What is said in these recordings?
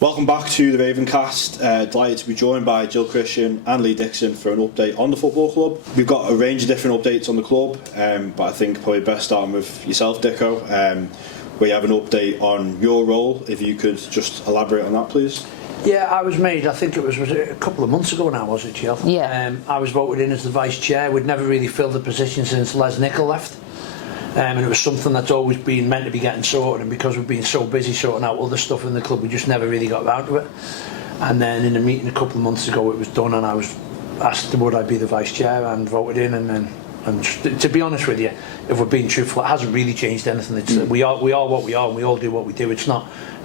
Welcome back to the Ravencast. Delighted to be joined by Jill Christian and Lee Dixon for an update on the football club. We've got a range of different updates on the club, but I think probably best starting with yourself, Dicko, where you have an update on your role. If you could just elaborate on that, please. Yeah, I was made, I think it was a couple of months ago now, was it, Jill? Yeah. I was voted in as the vice chair. We'd never really filled the position since Les Nichol left. And it was something that's always been meant to be getting sorted, and because we've been so busy sorting out other stuff in the club, we just never really got around to it. And then in a meeting a couple of months ago, it was done, and I was asked would I be the vice chair, and voted in. And just, to be honest with you, if we're being truthful, it hasn't really changed anything. It's, we are what we are, and we all do what we do. It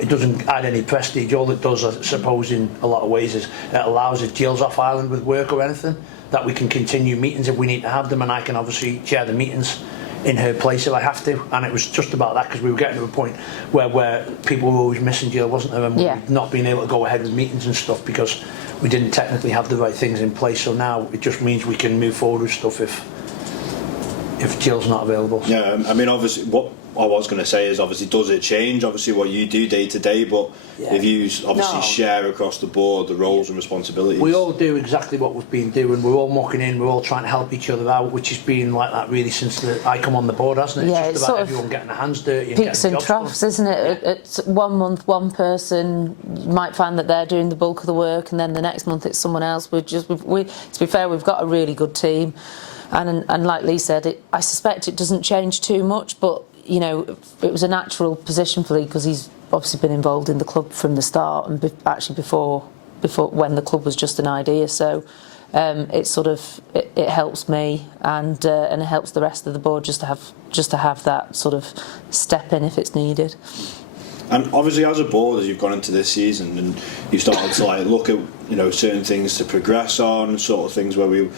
doesn't add any prestige. All it does, I suppose, in a lot of ways, is it allows, if Jill's off island with work or anything, that we can continue meetings if we need to have them, and I can obviously chair the meetings in her place if I have to. And it was just about that, because we were getting to a point where people were always missing Jill, wasn't there, and we've not been able to go ahead with meetings and stuff because we didn't technically have the right things in place. So now it just means we can move forward with stuff if Jill's not available. Yeah, I mean, obviously what I was going to say is, obviously, does it change obviously what you do day to day, but if you obviously share across the board the roles and responsibilities? We all do exactly what we've been doing. We're all mucking in, we're all trying to help each other out, which has been like that really since I come on the board, hasn't it? Yeah, it's just about everyone getting their hands dirty and peaks and troughs, isn't it? Yeah. It's 1 month one person, you might find that they're doing the bulk of the work, and then the next month it's someone else. To be fair, we've got a really good team, and like Lee said, I suspect it doesn't change too much, but you know, it was a natural position for Lee because he's obviously been involved in the club from the start, and actually before when the club was just an idea. So it helps me, and it helps the rest of the board just to have that sort of step in if it's needed. And obviously, as a board, as you've gone into this season and you started to look at certain things to progress on, sort of things where we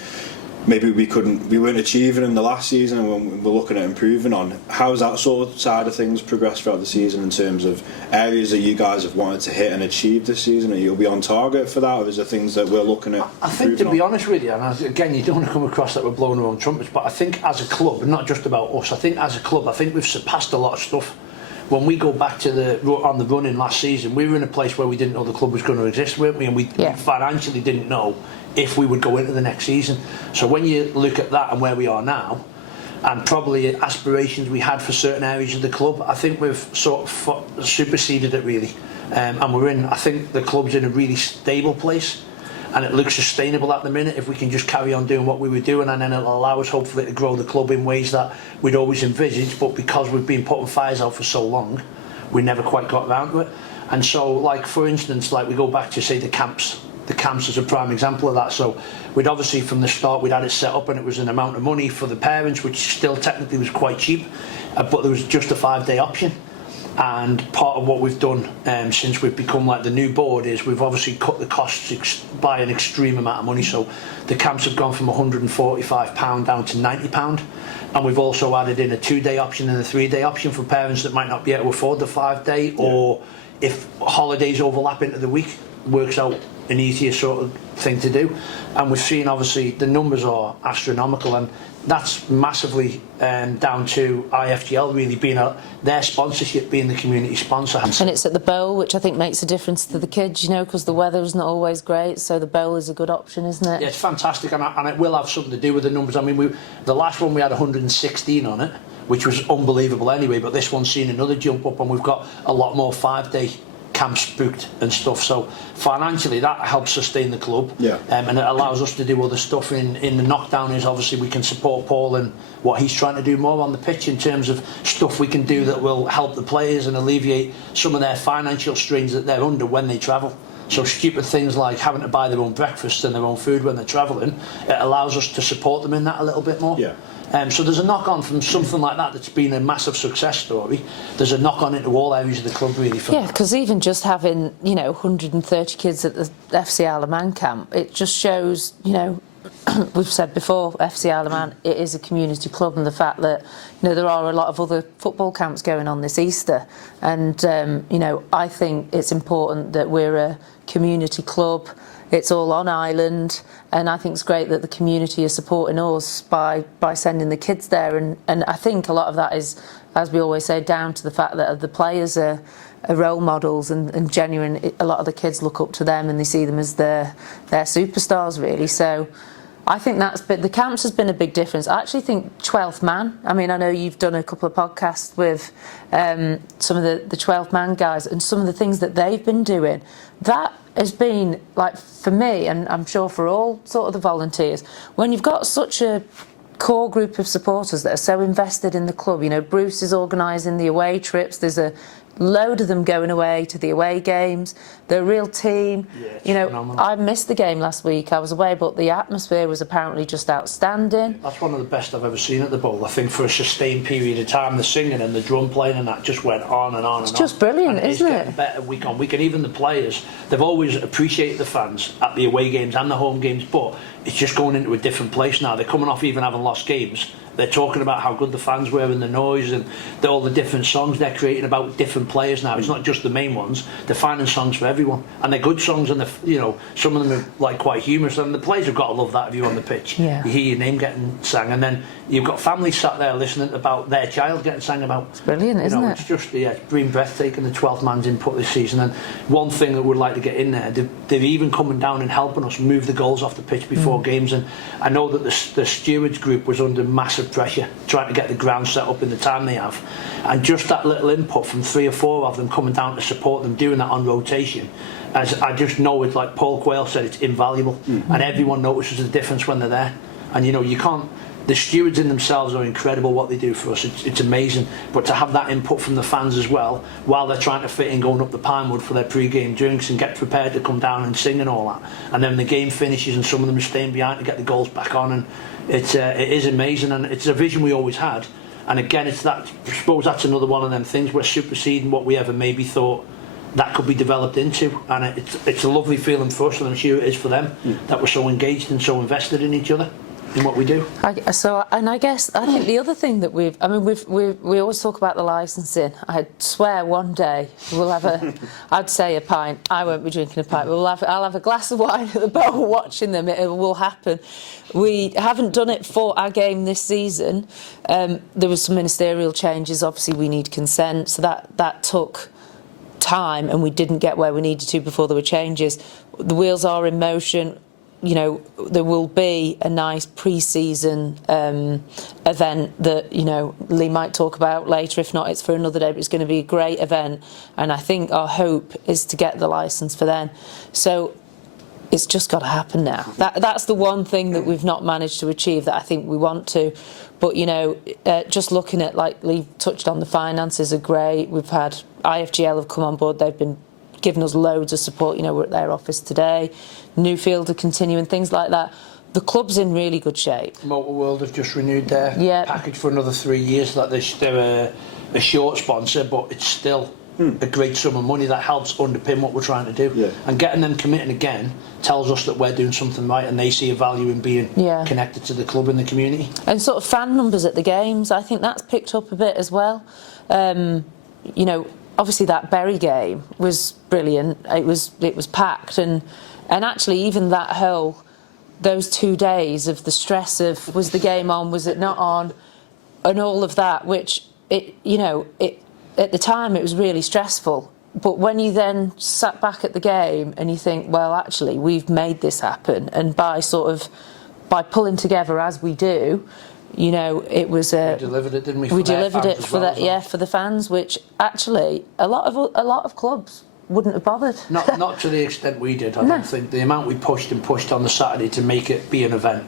weren't achieving in the last season, and we're looking at improving on. How's that sort of side of things progressed throughout the season in terms of areas that you guys have wanted to hit and achieve this season? Are you be on target for that, or is there things that we're looking at? I think, to be honest with you, and again, you don't want to come across that we're blowing our own trumpets, but I think as a club, and not just about us, I think as a club, I think we've surpassed a lot of stuff. When we go back to on the run-in last season, we were in a place where we didn't know the club was going to exist, weren't we? And we financially didn't know if we would go into the next season. So when you look at that and where we are now, and probably aspirations we had for certain areas of the club, I think we've sort of superseded it really. And I think the club's in a really stable place, and it looks sustainable at the minute if we can just carry on doing what we were doing, and then it'll allow us hopefully to grow the club in ways that we'd always envisaged, but because we've been putting fires out for so long, we never quite got around to it. And so, like, for instance, like we go back to, say, the camps is a prime example of that. So we'd obviously from the start we'd had it set up, and it was an amount of money for the parents which still technically was quite cheap, but there was just a 5-day option. And part of what we've done since we've become like the new board is we've obviously cut the costs by an extreme amount of money. So the camps have gone from £145 down to £90, and we've also added in a 2-day option and a 3-day option for parents that might not be able to afford the 5-day, or if holidays overlap into the week, works out an easier sort of thing to do. And we've seen obviously the numbers are astronomical, and that's massively down to IFGL really being their sponsorship, being the community sponsor. And it's at the bowl, which I think makes a difference to the kids, because the weather's not always great, so the bowl is a good option, isn't it? Yeah, it's fantastic, and it will have something to do with the numbers. I mean, the last one we had 116 on it, which was unbelievable anyway, but this one's seen another jump up, and we've got a lot more 5-day camps booked and stuff, so financially that helps sustain the club, and it allows us to do other stuff in the knockdown. Is obviously we can support Paul and what he's trying to do more on the pitch in terms of stuff we can do that will help the players and alleviate some of their financial strains that they're under when they travel. So stupid things like having to buy their own breakfast and their own food when they're travelling, it allows us to support them in that a little bit more. So there's a knock-on from something like that that's been a massive success story. There's a knock-on into all areas of the club, really. Because even just having 130 kids at the FC Isle of Man camp, it just shows, we've said before, FC Isle of Man, it is a community club, and the fact that there are a lot of other football camps going on this Easter, and I think it's important that we're a community club. It's all on island, and I think it's great that the community is supporting us by sending the kids there, and I think a lot of that is, as we always say, down to the fact that the players are role models and genuine. A lot of the kids look up to them and they see them as their superstars, really. So I think the camps has been a big difference. I actually think 12th man. I mean, I know you've done a couple of podcasts with some of the 12th man guys, and some of the things that they've been doing. That has been, like, for me, and I'm sure for all sort of the volunteers, when you've got such a core group of supporters that are so invested in the club. You know, Bruce is organising the away trips. There's a load of them going away to the away games. They're a real team. Yeah, you know, phenomenal. I missed the game last week. I was away, but the atmosphere was apparently just outstanding. That's one of the best I've ever seen at the Bowl. I think for a sustained period of time, the singing and the drum playing and that just went on and on. It's just brilliant, and isn't it's getting it? better week on week, and even the players, they've always appreciated the fans at the away games and the home games, but it's just going into a different place now. They're coming off even having lost games. They're talking about how good the fans were and the noise and all the different songs they're creating about different players now. It's not just the main ones. They're finding songs for everyone, and they're good songs. And some of them are like quite humorous. And the players have got to love that if you're on the pitch. Yeah. You hear your name getting sang, and then you've got families sat there listening about their child getting sang about. It's brilliant, isn't it? It's just it's been breathtaking, the 12th man's input this season. And one thing that we'd like to get in there, they're even coming down and helping us move the goals off the pitch before games. And I know that the stewards group was under massive pressure trying to get the ground set up in the time they have, and just that little input from 3 or 4 of them coming down to support them doing that on rotation, as I just know it's like Paul Quayle said, it's invaluable. And everyone notices the difference when they're there. And you can't, the stewards in themselves are incredible what they do for us. It's amazing, but to have that input from the fans as well while they're trying to fit in going up the Pinewood for their pre-game drinks and get prepared to come down and sing and all that, and then the game finishes and some of them are staying behind to get the goals back on, and it is amazing, and it's a vision we always had. And again, it's that, I suppose that's another one of them things, we're superseding what we ever maybe thought that could be developed into, and it's a lovely feeling for us, and I'm sure it is for them, that we're so engaged and so invested in each other in what we do. I think the other thing that we always talk about the licensing. I swear one day we'll have I'd say a pint. I won't be drinking a pint. I'll have a glass of wine at the bowl watching them. It will happen. We haven't done it for our game this season. There was some ministerial changes. Obviously, we need consent, so that took time, and we didn't get where we needed to before there were changes. The wheels are in motion. You know, there will be a nice pre-season event that, Lee might talk about later. If not, it's for another day, but it's going to be a great event. And I think our hope is to get the licence for then. So it's just got to happen now. That's the one thing that we've not managed to achieve that I think we want to. But, just looking at, like Lee touched on, the finances are great. We've had IFGL have come on board. They've been giving us loads of support. We're at their office today. Newfield are continuing, things like that. The club's in really good shape. Motor World have just renewed their package for another 3 years. That they're a short sponsor, but it's still a great sum of money that helps underpin what we're trying to do. Yeah. And getting them committing again tells us that we're doing something right, and they see a value in being connected to the club and the community. And sort of fan numbers at the games, I think that's picked up a bit as well. Obviously that Bury game was brilliant. It was packed, and actually even those 2 days of the stress of, was the game on, was it not on, and all of that, which at the time it was really stressful. But when you then sat back at the game and you think, well, actually we've made this happen, and by pulling together as we do, it was we delivered it, didn't we? We delivered it for the fans, which actually a lot of clubs wouldn't have bothered. Not to the extent we did. I don't think the amount we pushed on the Saturday to make it be an event,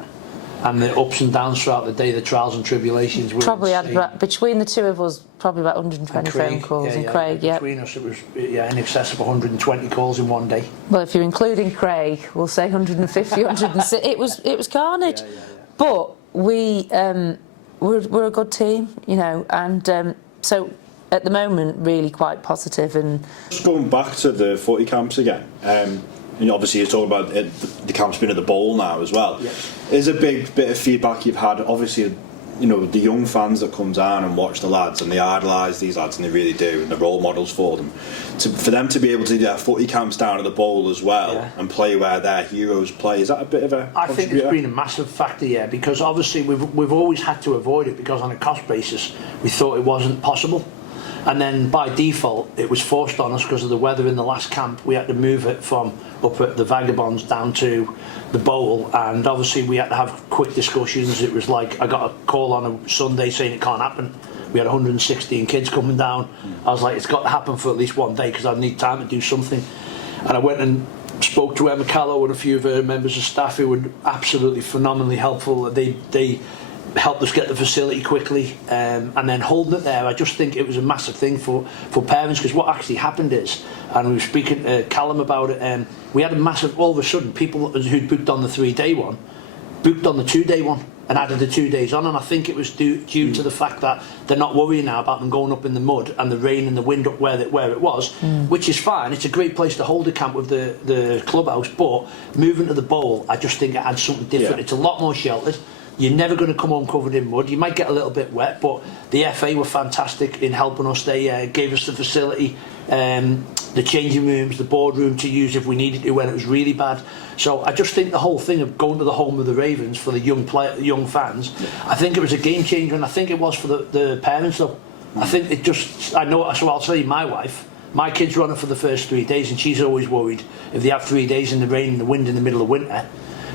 and the ups and downs throughout the day, the trials and tribulations. Probably had between the two of us probably about 120 phone calls, and Craig. Between us, it was in excess of 120 calls in one day. Well, if you're including Craig, we'll say 150, 160. It was carnage, but we're a good team, and so at the moment really quite positive. And just going back to the footy camps again, obviously you're talking about the camp's been at the Bowl now as well. Yeah. Is a big bit of feedback you've had, obviously, the young fans that come down and watch the lads, and they idolise these lads, and they really do, and they're role models for them. For them to be able to do their footy camps down at the Bowl as well, and play where their heroes play, is that a bit of a I think it's been a massive factor, because obviously we've always had to avoid it, because on a cost basis we thought it wasn't possible. And then by default, it was forced on us because of the weather in the last camp. We had to move it from up at the Vagabonds down to the Bowl, and obviously we had to have quick discussions. It was like I got a call on a Sunday saying it can't happen. We had 116 kids coming down. I was like, it's got to happen for at least one day because I need time to do something. And I went and spoke to Emma Callow and a few of her members of staff who were absolutely phenomenally helpful. They helped us get the facility quickly, and then holding it there, I just think it was a massive thing for parents, because what actually happened is, and we were speaking to Callum about it, we had a massive, all of a sudden, people who'd booked on the 3-day one, booked on the 2-day one, and added the 2 days on, and I think it was due to the fact that they're not worrying now about them going up in the mud and the rain and the wind up where it was, which is fine. It's a great place to hold a camp with the clubhouse, but moving to the Bowl, I just think it adds something different. Yeah. It's a lot more sheltered. You're never going to come home covered in mud. You might get a little bit wet, but the FA were fantastic in helping us. They gave us the facility, the changing rooms, the boardroom to use if we needed to when it was really bad. So I just think the whole thing of going to the home of the Ravens for the young fans, I think it was a game changer, and I think it was for the parents though. I think it just, I know, so I'll tell you, my wife, my kids run it for the first 3 days, and she's always worried if they have 3 days in the rain and the wind in the middle of winter.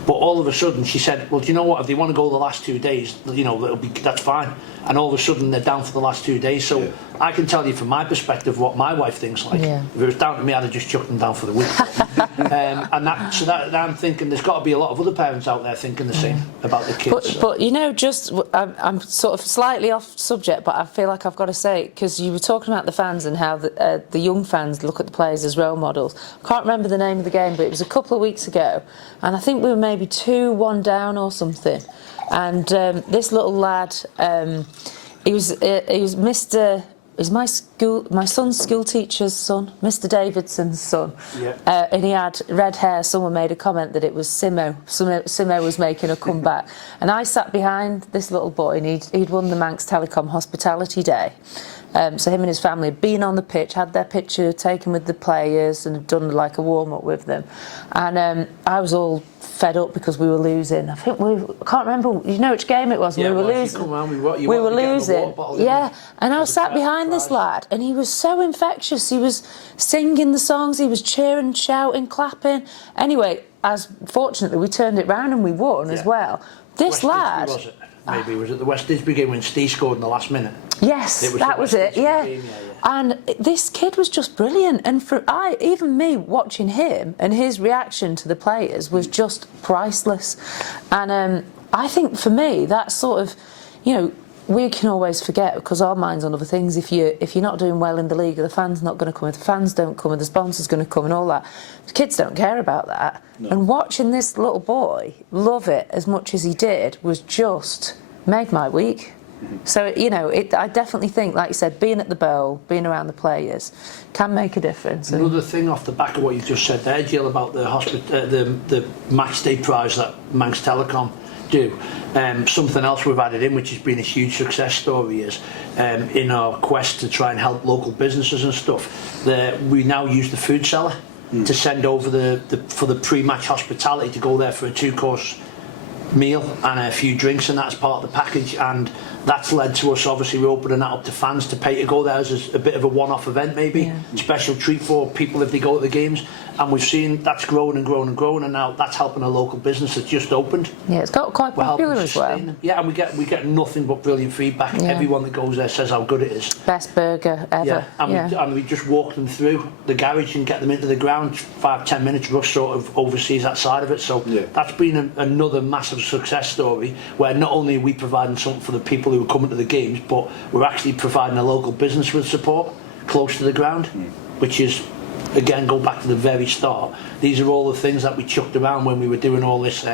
But all of a sudden she said, well, do you know what, if they want to go the last 2 days, that's fine. And all of a sudden they're down for the last 2 days. So I can tell you from my perspective what my wife thinks like. Yeah. If it was down to me, I'd have just chucked them down for the week. And that I'm thinking there's got to be a lot of other parents out there thinking the same about the kids. But I'm sort of slightly off subject, but I feel like I've got to say, because you were talking about the fans and how the young fans look at the players as role models. I can't remember the name of the game, but it was a couple of weeks ago, and I think we were maybe 2-1 down or something. And this little lad, he was Mr. Is my son's school teacher's son, Mr. Davidson's son, and he had red hair. Someone made a comment that it was Simo. Simo was making a comeback, and I sat behind this little boy, and he'd won the Manx Telecom Hospitality Day. So him and his family had been on the pitch, had their picture taken with the players, and had done like a warm-up with them. And I was all fed up because we were losing. I can't remember. You know which game it was? Yeah, we were losing. We were losing. Yeah, and I was sat behind this lad, and he was so infectious. He was singing the songs, he was cheering, shouting, clapping. Anyway, fortunately we turned it round and we won as well. This lad. Maybe was it the West Didsbury game when Steve scored in the last minute? Yes, that was it. Yeah. And this kid was just brilliant, and even me watching him and his reaction to the players was just priceless. And I think for me that sort of, we can always forget because our mind's on other things. If you're not doing well in the league, the fans not going to come. If the fans don't come, and the sponsor's going to come, and all that, the kids don't care about that. No. And watching this little boy love it as much as he did was just made my week. So I definitely think, like you said, being at the Bowl, being around the players, can make a difference. Another thing off the back of what you've just said there, Jill, about the match day prize that Manx Telecom do. Something else we've added in, which has been a huge success story, is in our quest to try and help local businesses and stuff. We now use the food cellar to send over for the pre-match hospitality to go there for a 2-course meal and a few drinks, and that's part of the package. And that's led to us, obviously, we're opening that up to fans to pay to go there as a bit of a one-off event, maybe special treat for people if they go to the games. And we've seen that's grown and grown and grown, and now that's helping a local business that's just opened. Yeah, it's got quite popular as well. Yeah, and we get nothing but brilliant feedback. Yeah. Everyone that goes there says how good it is. Best burger ever. Yeah, and we just walk them through the garage and get them into the ground. 5-10 minutes. Russ sort of oversees that side of it. So that's been another massive success story where not only are we providing something for the people who are coming to the games, but we're actually providing a local business with support close to the ground, which is, again, go back to the very start. These are all the things that we chucked around when we were doing all this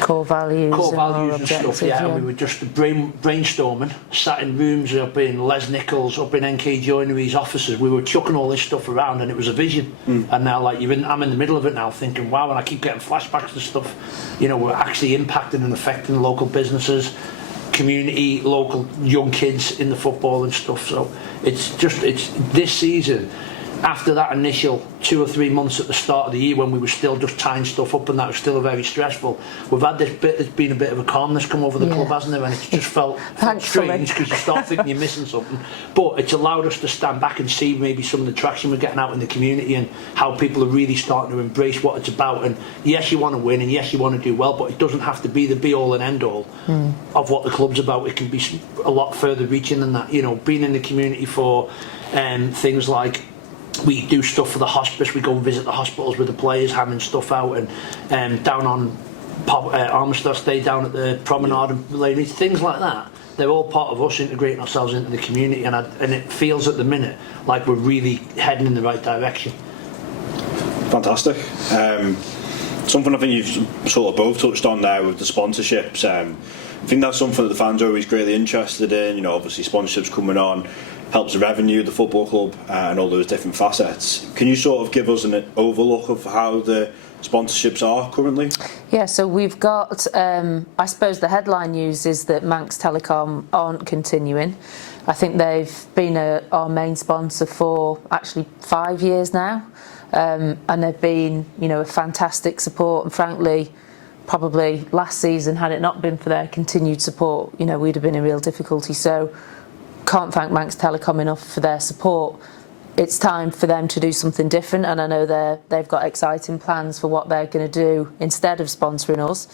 core values and stuff. And we were just brainstorming, sat in rooms up in Les Nichols, up in NK Joinery's offices. We were chucking all this stuff around, and it was a vision. And now, I'm in the middle of it now, thinking, wow, and I keep getting flashbacks to stuff. We're actually impacting and affecting local businesses, community, local young kids in the football and stuff. So it's this season. after that initial 2 or 3 months at the start of the year when we were still just tying stuff up and that was still very stressful, we've had this bit, there's been a bit of a calmness come over the club, hasn't there? And it's just felt strange because you start thinking you're missing something. But it's allowed us to stand back and see maybe some of the traction we're getting out in the community and how people are really starting to embrace what it's about. And yes, you want to win and yes, you want to do well, but it doesn't have to be the be all and end all of what the club's about. It can be a lot further reaching than that. You know, being in the community for things like, we do stuff for the hospice, we go and visit the hospitals with the players, having stuff out, and down on Armistice Day down at the promenade and ladies, things like that. They're all part of us integrating ourselves into the community, and it feels at the minute like we're really heading in the right direction. Fantastic. Something I think you've sort of both touched on there with the sponsorships. I think that's something that the fans are always greatly interested in. You know, obviously sponsorships coming on helps the revenue of the football club and all those different facets. Can you sort of give us an overlook of how the sponsorships are currently? Yeah, so we've got, I suppose the headline news is that Manx Telecom aren't continuing. I think they've been our main sponsor for actually 5 years now, and they've been, you know, a fantastic support, and frankly, probably last season, had it not been for their continued support, you know, we'd have been in real difficulty. So can't thank Manx Telecom enough for their support. It's time for them to do something different, and I know they've got exciting plans for what they're going to do instead of sponsoring us.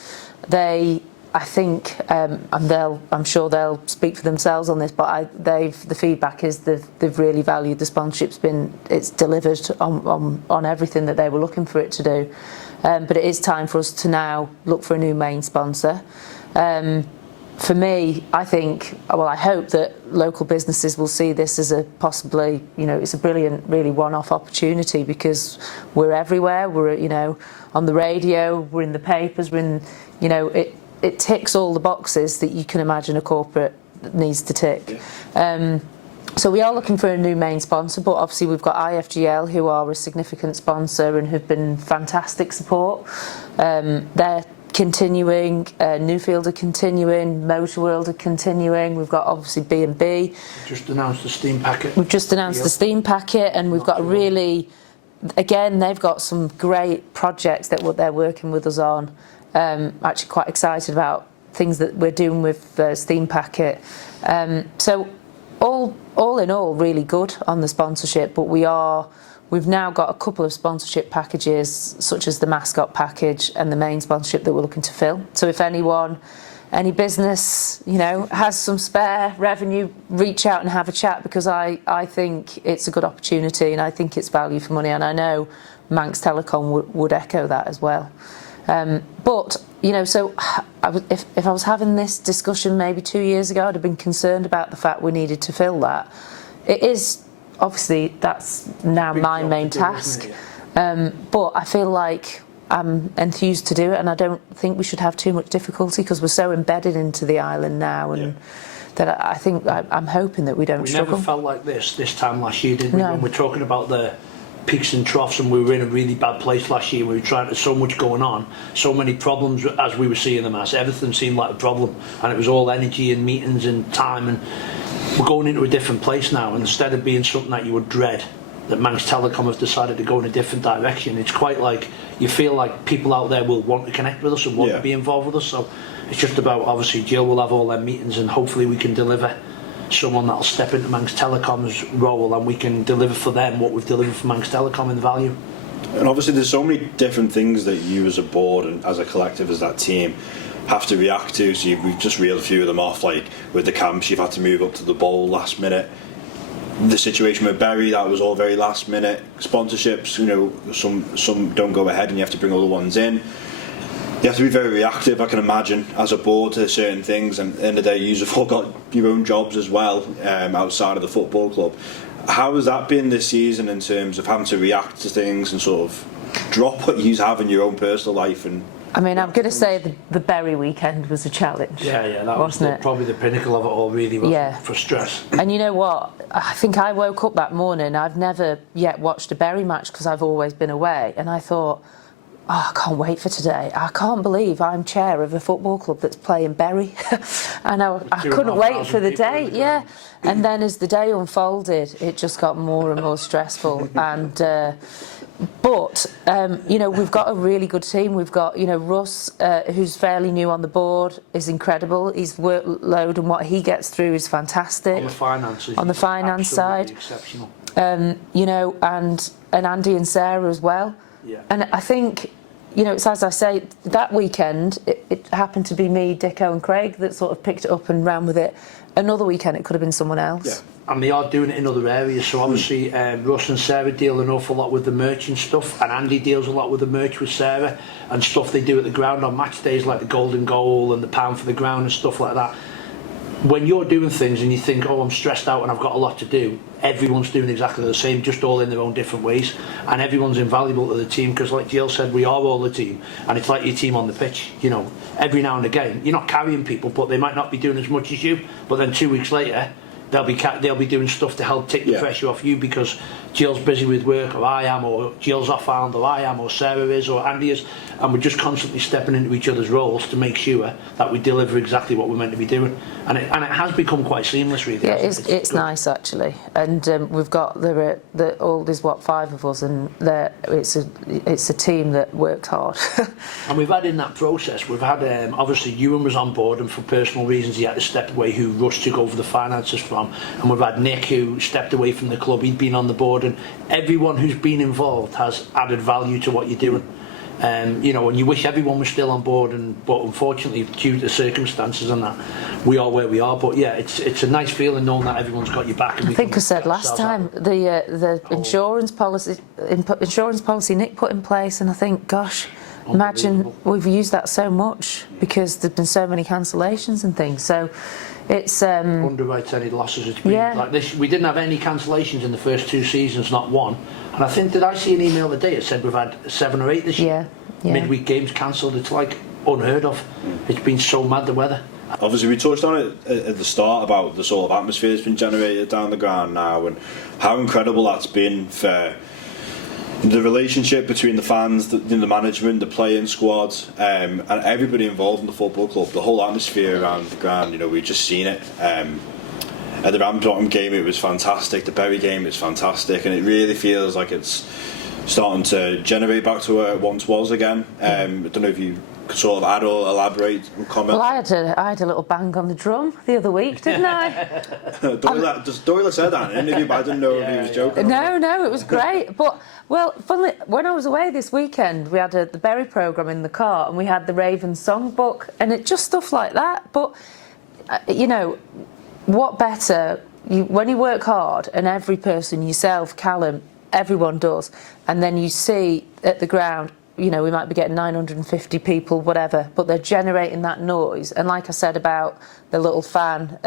I think, and I'm sure they'll speak for themselves on this, but the feedback is they've really valued the sponsorship's it's delivered on everything that they were looking for it to do. But it is time for us to now look for a new main sponsor. For me, I hope that local businesses will see this as a possibly, you know, it's a brilliant, really one-off opportunity, because we're everywhere. We're, you know, on the radio, we're in the papers, we're in, you know, it ticks all the boxes that you can imagine a corporate needs to tick. So we are looking for a new main sponsor, but obviously we've got IFGL, who are a significant sponsor and have been fantastic support. They're continuing, Newfield are continuing, Motorworld are continuing. We've got obviously B&B. Just announced the steam packet. We've just announced the steam packet, and we've got a really, again, they've got some great projects that they're working with us on. Actually quite excited about things that we're doing with the steam packet. So all in all, really good on the sponsorship, but we've now got a couple of sponsorship packages, such as the mascot package and the main sponsorship, that we're looking to fill. So if any business, you know, has some spare revenue, reach out and have a chat, because I think it's a good opportunity and I think it's value for money, and I know Manx Telecom would echo that as well. But, you know, so if I was having this discussion maybe 2 years ago, I'd have been concerned about the fact we needed to fill that. It is, obviously, that's now my main task. But I feel like I'm enthused to do it, and I don't think we should have too much difficulty, because we're so embedded into the island now, and that I think I'm hoping that we don't struggle. We never felt like this time last year, did we? No. When we're talking about the peaks and troughs, and we were in a really bad place last year. We were trying to, so much going on, so many problems as we were seeing them as. Everything seemed like a problem, and it was all energy and meetings and time, and we're going into a different place now, and instead of being something that you would dread, that Manx Telecom have decided to go in a different direction. It's quite like you feel like people out there will want to connect with us and want to be involved with us. So it's just about, obviously Jill will have all their meetings, and hopefully we can deliver someone that'll step into Manx Telecom's role, and we can deliver for them what we've delivered for Manx Telecom in value. And obviously there's so many different things that you as a board and as a collective, as that team, have to react to. So we've just reeled a few of them off, like with the camps, you've had to move up to the bowl last minute. The situation with Bury, that was all very last minute. Sponsorships, you know, some don't go ahead and you have to bring other ones in. You have to be very reactive, I can imagine, as a board to certain things, and at the end of the day you've all got your own jobs as well, outside of the football club. How has that been this season in terms of having to react to things and sort of drop what you have in your own personal life? And I mean, I'm going to say the Bury weekend was a challenge. Yeah, that was probably the pinnacle of it all, really, for stress. And you know what? I think I woke up that morning, I've never yet watched a Bury match because I've always been away, and I thought, oh, I can't wait for today. I can't believe I'm chair of a football club that's playing Bury. And I couldn't wait for the day, yeah. And then as the day unfolded, it just got more and more stressful. And but you know, we've got a really good team. We've got, you know, Russ, who's fairly new on the board, is incredible. His workload and what he gets through is fantastic. On the finance side, exceptional. You know, and Andy and Sarah as well. Yeah. And I think, you know, it's as I say, that weekend it happened to be me, Dicko and Craig that sort of picked it up and ran with it. Another weekend it could have been someone else. Yeah. And they are doing it in other areas. So obviously Russ and Sarah deal an awful lot with the merch and stuff, and Andy deals a lot with the merch with Sarah and stuff they do at the ground on match days, like the golden goal and the pound for the ground and stuff like that. When you're doing things and you think, oh, I'm stressed out and I've got a lot to do, everyone's doing exactly the same, just all in their own different ways, and everyone's invaluable to the team, because like Jill said, we are all the team, and it's like your team on the pitch. You know, every now and again you're not carrying people, but they might not be doing as much as you, but then 2 weeks later they'll be doing stuff to help take the pressure off you, because Jill's busy with work, or I am, or Jill's off island, or I am, or Sarah is, or Andy is, and we're just constantly stepping into each other's roles to make sure that we deliver exactly what we're meant to be doing, and it has become quite seamless, really. Yeah, it's nice actually, and we've got there's what, 5 of us, and it's a team that worked hard. And we've had in that process, we've had obviously Ewan was on board, and for personal reasons he had to step away, who Russ took over the finances from, and we've had Nick, who stepped away from the club. He'd been on the board, and everyone who's been involved has added value to what you're doing. You know, and you wish everyone was still on board, but unfortunately, due to circumstances and that, we are where we are. But yeah, it's a nice feeling knowing that everyone's got your back. And I think I said last time the insurance policy Nick put in place, and I think, gosh, imagine we've used that so much because there've been so many cancellations and things. So it's underwrite any losses. It's been like this. We didn't have any cancellations in the first 2 seasons, not one. And I think, did I see an email today that said we've had 7 or 8 this year? Yeah. Midweek games cancelled. It's like unheard of. It's been so mad, the weather. Obviously we touched on it at the start about the sort of atmosphere that's been generated down the ground now, and how incredible that's been for the relationship between the fans, the management, the playing squad, and everybody involved in the football club. The whole atmosphere around the ground, you know, we've just seen it. At the Ramsbottom game it was fantastic, the Bury game is fantastic, and it really feels like it's starting to generate back to where it once was again. I don't know if you could sort of add or elaborate and comment. Well, I had a little bang on the drum the other week, didn't I? Doyle said that in an interview, but I didn't know if he was joking. No, it was great. But, well, funnily, when I was away this weekend, we had the Bury programme in the car, and we had the Ravens songbook, and it just stuff like that. But, you know, what better, when you work hard, and every person, yourself, Callum, everyone does, and then you see at the ground, you know, we might be getting 950 people, whatever, but they're generating that noise. And like I said about the little fan,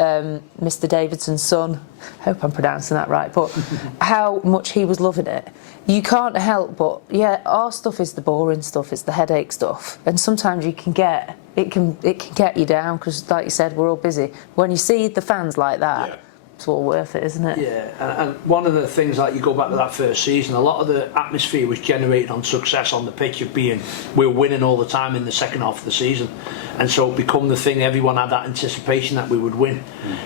Mr. Davidson's son, hope I'm pronouncing that right, but how much he was loving it. You can't help but, yeah, our stuff is the boring stuff, it's the headache stuff, and sometimes it can get you down, because like you said, we're all busy. When you see the fans like that, it's all worth it, isn't it? Yeah, and one of the things, like, you go back to that first season, a lot of the atmosphere was generated on success on the pitch, of being we're winning all the time in the second half of the season, and so it become the thing. Everyone had that anticipation that we would win.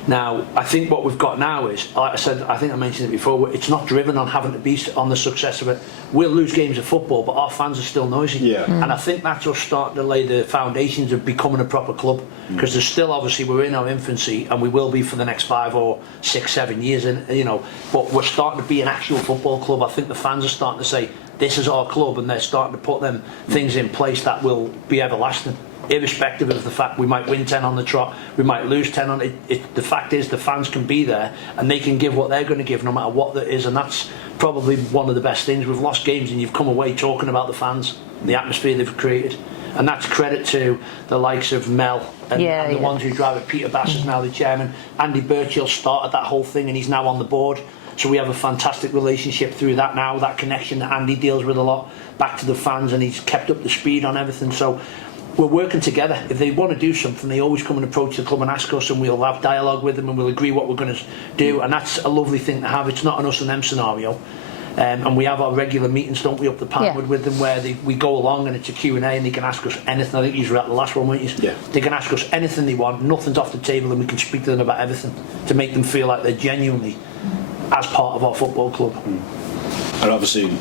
Now I think what we've got now is, like I said, I think I mentioned it before, it's not driven on having to be on the success of it. We'll lose games of football, but our fans are still noisy, and I think that's us starting to lay the foundations of becoming a proper club, because there's still, obviously, we're in our infancy, and we will be for the next 5 or 6, 7 years, and you know, but we're starting to be an actual football club. I think the fans are starting to say this is our club, and they're starting to put them things in place that will be everlasting, irrespective of the fact we might win 10 on the trot, we might lose 10 on it. The fact is, the fans can be there and they can give what they're going to give no matter what that is, and that's probably one of the best things. We've lost games and you've come away talking about the fans, the atmosphere they've created, and that's credit to the likes of Mel and the ones who drive it. Peter Bass is now the chairman. Andy Birchill started that whole thing and he's now on the board, so we have a fantastic relationship through that now, that connection that Andy deals with a lot back to the fans, and he's kept up the speed on everything. So we're working together. If they want to do something, they always come and approach the club and ask us, and we'll have dialogue with them and we'll agree what we're going to do, and that's a lovely thing to have. It's not an us and them scenario. And we have our regular meetings, don't we, up the Pinewood with them, where we go along and it's a Q&A and they can ask us anything. I think you were at the last one, weren't you? Yeah. They can ask us anything they want, nothing's off the table, and we can speak to them about everything to make them feel like they're genuinely as part of our football club. And obviously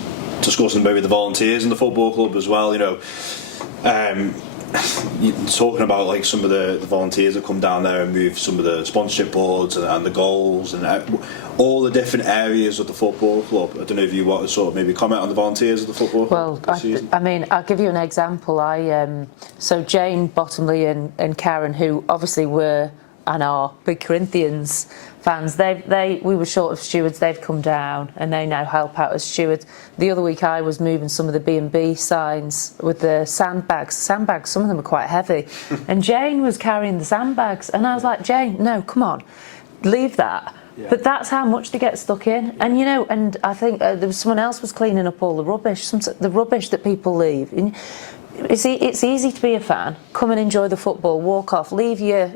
discussing maybe the volunteers in the football club as well, you know, talking about like some of the volunteers that come down there and move some of the sponsorship boards and the goals and all the different areas of the football club. I don't know if you want to sort of maybe comment on the volunteers of the football club. Well, I mean, I'll give you an example. So Jane Bottomley and Karen, who obviously were and are big Corinthians fans, we were short of stewards. They've come down and they now help out as stewards. The other week I was moving some of the B&B signs with the sandbags. Some of them are quite heavy, and Jane was carrying the sandbags, and I was like, Jane, no, come on, leave that. Yeah. But that's how much they get stuck in, and you know, and I think there was someone else was cleaning up all the rubbish, the rubbish that people leave. It's easy to be a fan. Come and enjoy the football. Walk off. Leave your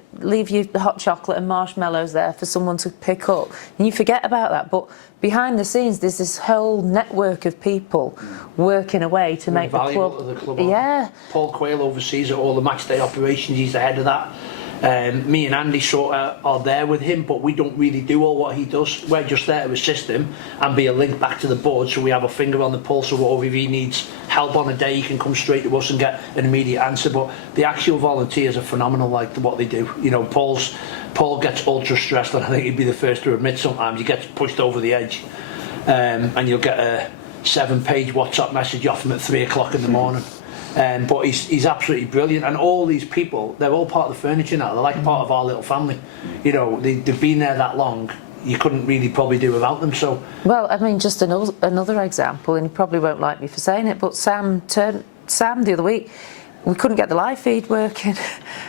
hot chocolate and marshmallows there for someone to pick up, and you forget about that. But behind the scenes, there's this whole network of people working away to make the club. Yeah. Paul Quayle oversees all the match day operations. He's the head of that. Me and Andy sort of are there with him, but we don't really do all what he does. We're just there to assist him and be a link back to the board, so we have a finger on the pulse of what if he needs help on a day, he can come straight to us and get an immediate answer. But the actual volunteers are phenomenal, like what they do. You know, Paul gets ultra stressed, and I think he'd be the first to admit sometimes he gets pushed over the edge, and you'll get a 7-page WhatsApp message off him at 3 o'clock in the morning. But he's absolutely brilliant, and all these people, they're all part of the furniture now. They're like part of our little family. You know, they've been there that long. You couldn't really probably do without them. So, well, I mean, just another example, and you probably won't like me for saying it, but Sam the other week, we couldn't get the live feed working,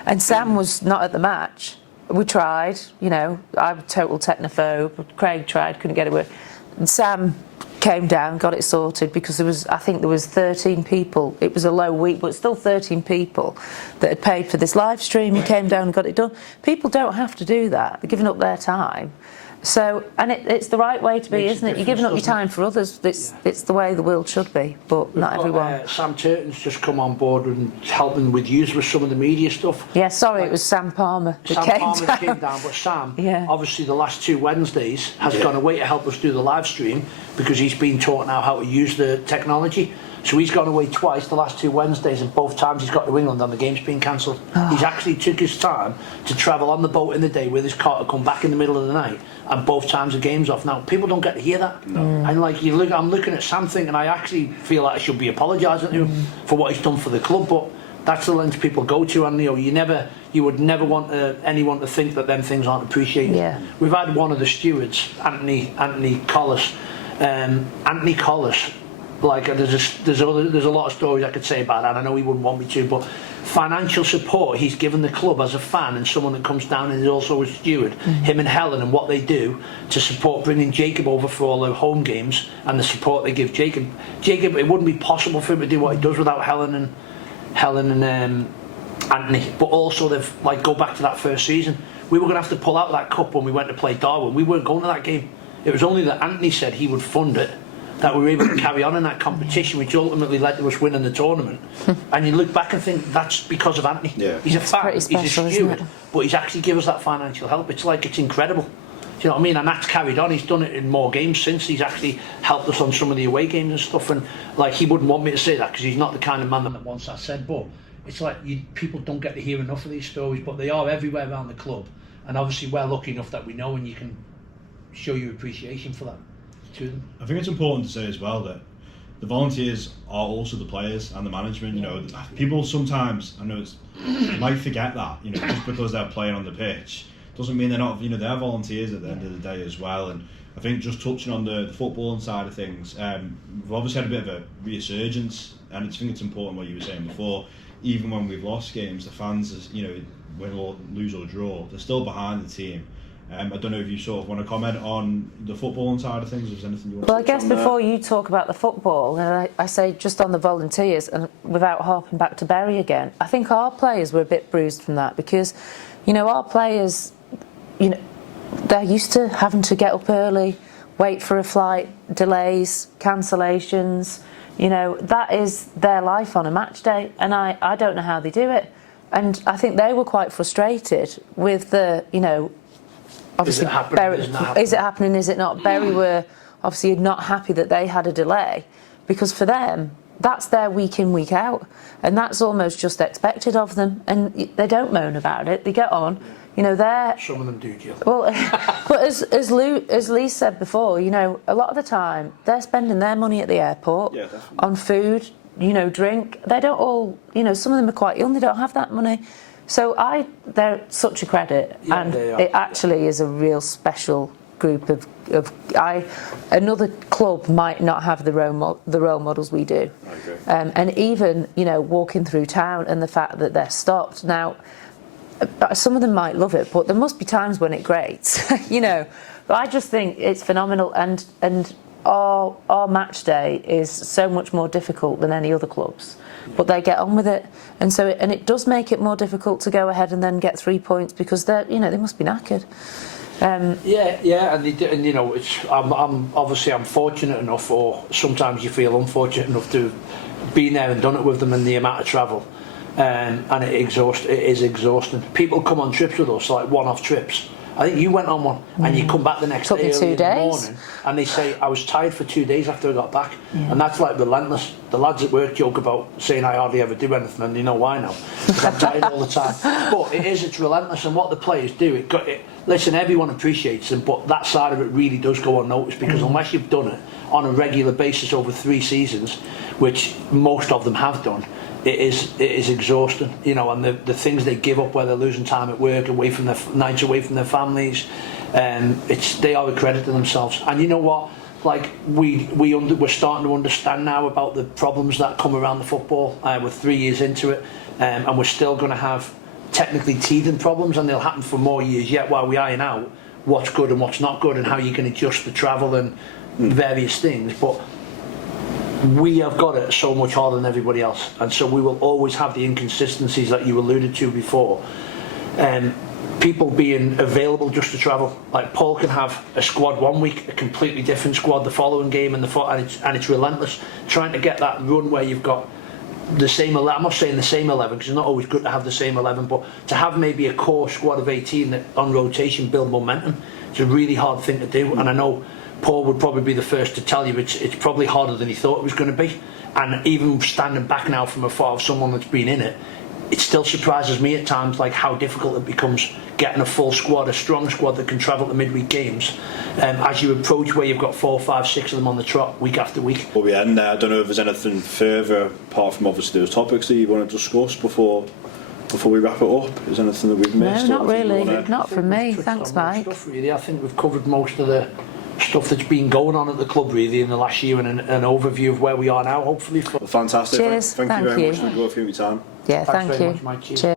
and Sam was not at the match. We tried, you know, I'm a total technophobe. Craig tried, couldn't get it working. And Sam came down, got it sorted, because I think there was 13 people. It was a low week, but still 13 people that had paid for this live stream. He came down and got it done. People don't have to do that. They're giving up their time. So, and it's the right way to be, isn't it? You're giving up your time for others. It's the way the world should be, but not everyone. Sam Turton's just come on board and helping with some of the media stuff. Yeah, sorry, it was Sam Palmer that came down, but Sam, obviously the last 2 Wednesdays, has gone away to help us do the live stream, because he's been taught now how to use the technology. So he's gone away twice the last 2 Wednesdays, and both times he's got to England and the game's been cancelled. He's actually took his time to travel on the boat in the day with his car to come back in the middle of the night, and both times the game's off. Now, people don't get to hear that. No. And like, I'm looking at Sam thinking, I actually feel like I should be apologising to him for what he's done for the club, but that's the lens people go to, and you know, you would never want anyone to think that them things aren't appreciated. Yeah. We've had one of the stewards, Anthony Collis. Anthony Collis, like there's a lot of stories I could say about that. I know he wouldn't want me to, but financial support he's given the club as a fan and someone that comes down and is also a steward, him and Helen, and what they do to support bringing Jacob over for all the home games, and the support they give Jacob, it wouldn't be possible for him to do what he does without Helen and Anthony. But also they've, like, go back to that first season, we were going to have to pull out that cup when we went to play Darwin. We weren't going to that game. It was only that Anthony said he would fund it that we were able to carry on in that competition, which ultimately led to us winning the tournament. And you look back and think that's because of Anthony. Yeah. He's a fan, he's a steward, but he's actually given us that financial help. It's incredible. Do you know what I mean? And that's carried on. He's done it in more games since. He's actually helped us on some of the away games and stuff. And like, he wouldn't want me to say that because he's not the kind of man that wants that said. But it's like, people don't get to hear enough of these stories, but they are everywhere around the club. And obviously we're lucky enough that we know, and you can show your appreciation for that to them. I think it's important to say as well that the volunteers are also the players and the management. You know, people sometimes, I know they might forget that, you know, just because they're playing on the pitch doesn't mean they're not, you know, they're volunteers at the end of the day as well. And I think just touching on the footballing side of things, we've obviously had a bit of a resurgence, and I think it's important what you were saying before. Even when we've lost games, the fans, you know, win or lose or draw, they're still behind the team. I don't know if you sort of want to comment on the footballing side of things, or is there anything you want to Well, I guess before you talk about the football, and I say just on the volunteers, and without harping back to Bury again, I think our players were a bit bruised from that, because, you know, our players, you know, they're used to having to get up early, wait for a flight, delays, cancellations. You know, that is their life on a match day, and I don't know how they do it. And I think they were quite frustrated with the, you know, obviously, Is it happening? is it happening? Is it not? Bury were obviously not happy that they had a delay, because for them, that's their week in, week out, and that's almost just expected of them. And they don't moan about it. They get on. You know, they're... Some of them do, Jill. Well, but as Lee said before, you know, a lot of the time they're spending their money at the airport on food, you know, drink. They don't all, you know, some of them are quite young. They don't have that money. So they're such a credit, and it actually is a real special group of another club might not have the role models we do. And even, you know, walking through town and the fact that they're stopped now. Some of them might love it, but there must be times when it grates, you know. But I just think it's phenomenal, and our match day is so much more difficult than any other clubs, but they get on with it, and so it does make it more difficult to go ahead and then get 3 points, because they're, you know, they must be knackered. And you know, I'm fortunate enough, or sometimes you feel unfortunate enough to have been there and done it with them, and the amount of travel. And it is exhausting. People come on trips with us, like one-off trips. I think you went on one, and you come back the next day early in the morning, and they say, I was tired for 2 days after I got back. And that's like relentless. The lads at work joke about saying I hardly ever do anything, and you know why now, because I'm tired all the time. But it's relentless, and what the players do, listen, everyone appreciates them, but that side of it really does go unnoticed, because unless you've done it on a regular basis over 3 seasons, which most of them have done, it is exhausting, you know, and the things they give up, where they're losing time at work, away from their nights away from their families, they are a credit to themselves. And you know what, like we're starting to understand now about the problems that come around the football. We're 3 years into it, and we're still going to have technically teething problems, and they'll happen for more years yet, while we iron out what's good and what's not good, and how you can adjust the travel and various things. But we have got it so much harder than everybody else, and so we will always have the inconsistencies that you alluded to before. People being available just to travel, like Paul can have a squad one week, a completely different squad the following game, and it's relentless trying to get that run where you've got the same 11. I'm not saying the same 11, because it's not always good to have the same 11, but to have maybe a core squad of 18 that on rotation build momentum, it's a really hard thing to do. And I know Paul would probably be the first to tell you it's probably harder than he thought it was going to be. And even standing back now from afar of someone that's been in it, it still surprises me at times, like how difficult it becomes getting a full squad, a strong squad that can travel to midweek games, as you approach where you've got 4, 5, 6 of them on the trot week after week. Well, we end there. I don't know if there's anything further apart from obviously those topics that you want to discuss before we wrap it up. Is there anything that we've missed? No, not really. Not from me. Thanks, Mike. Stuff, really. I think we've covered most of the stuff that's been going on at the club really in the last year, and an overview of where we are now, hopefully. Fantastic. Cheers. Thank you very much for going through your time. Yeah, Thanks thank very you. much, Mike. Cheers.